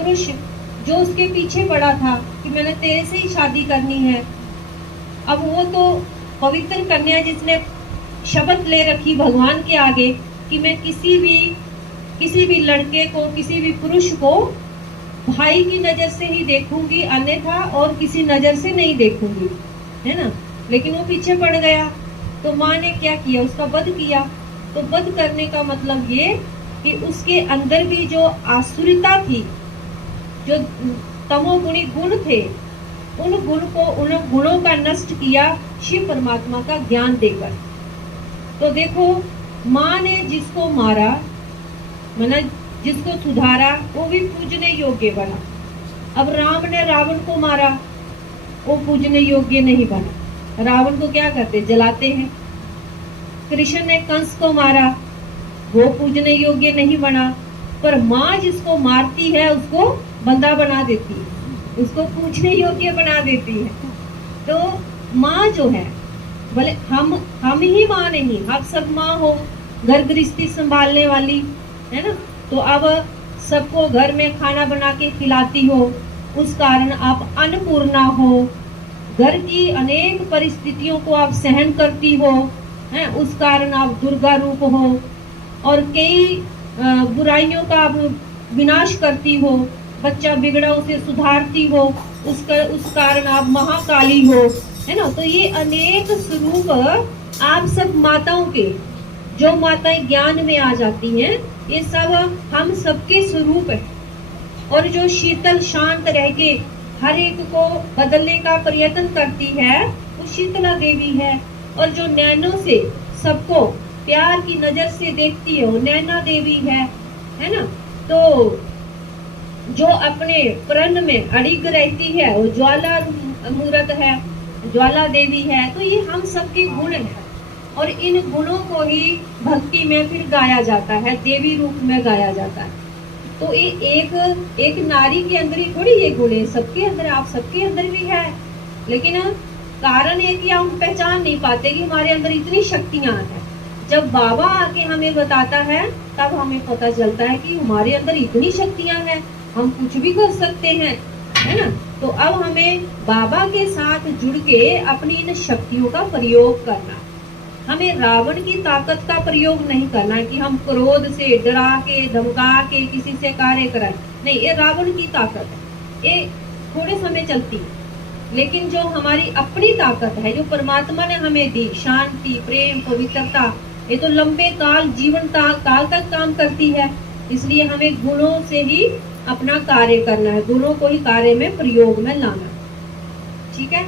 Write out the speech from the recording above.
पुरुष जो उसके पीछे पड़ा था कि मैंने तेरे से ही शादी करनी है, अब वो तो पवित्र कन्या जिसने शपथ ले रखी भगवान के आगे कि मैं किसी भी लड़के को, किसी भी पुरुष को भाई की नजर से ही देखूंगी, अन्यथा और किसी नजर से नहीं देखूंगी, है ना। लेकिन वो पीछे पड़ गया, तो माँ ने क्या किया, उसका वध किया। तो वध करने का मतलब ये कि उसके अंदर भी जो आसुरिता थी, जो तमोगुणी गुण थे, उन गुणों का नष्ट किया शिव परमात्मा का ज्ञान देकर। तो देखो, माँ ने जिसको मारा, माना जिसको सुधारा, वो भी पूजने योग्य बना। अब राम ने रावण को मारा, वो पूजने योग्य नहीं बना। रावण को क्या करते, जलाते हैं। कृष्ण ने कंस को मारा, वो पूजने योग्य नहीं बना। पर माँ जिसको मारती है उसको बंदा बना देती है, उसको पूजने योग्य बना देती है। तो माँ जो है, बोले हम ही माँ नहीं, आप सब माँ हो, घर गृहस्थी संभालने वाली, है ना। तो अब सबको घर में खाना बना के खिलाती हो, उस कारण आप अन्नपूर्णा हो। घर की अनेक परिस्थितियों को आप सहन करती हो, हैं, उस कारण आप दुर्गा रूप हो। और कई बुराइयों का आप विनाश करती हो, बच्चा बिगड़ा उसे सुधारती हो, उस कारण आप महाकाली हो, है ना। तो ये अनेक स्वरूप आप सब माताओं के, जो माताएं ज्ञान में आ जाती हैं, ये सब हम सबके स्वरूप है। और जो शीतल शांत रह के हर एक को बदलने का प्रयत्न करती है, वो शीतला देवी है। और जो नैनों से सबको प्यार की नजर से देखती है, वो नैना देवी है ना। तो जो अपने प्रण में अड़िग रहती है, वो ज्वाला मूर्त है, ज्वाला देवी है। तो ये हम सबके गुण हैं, और इन गुणों को ही भक्ति में फिर गाया जाता है, देवी रूप में गाया जाता है। तो ये एक नारी के अंदर ही थोड़ी ये गुण है, सबके अंदर, आप सबके अंदर भी है। लेकिन कारण है कि हम पहचान नहीं पाते कि हमारे अंदर इतनी शक्तियां हैं। जब बाबा आके हमें बताता है, तब हमें पता चलता है कि हमारे अंदर इतनी शक्तियां हैं, हम कुछ भी कर सकते हैं, है ना। तो अब हमें बाबा के साथ जुड़ के अपनी इन शक्तियों का प्रयोग करना। हमें रावण की ताकत का प्रयोग नहीं करना है कि हम क्रोध से डरा के धमका के किसी से कार्य कराएं। नहीं, ये रावण की ताकत है, ये थोड़े समय चलती है। लेकिन जो हमारी अपनी ताकत है, जो परमात्मा ने हमें दी, शांति, प्रेम, पवित्रता, ये तो लंबे काल, जीवन काल तक काम करती है। इसलिए हमें गुणों से ही अपना कार्य करना है, गुणों को ही कार्य में प्रयोग में लाना। ठीक है।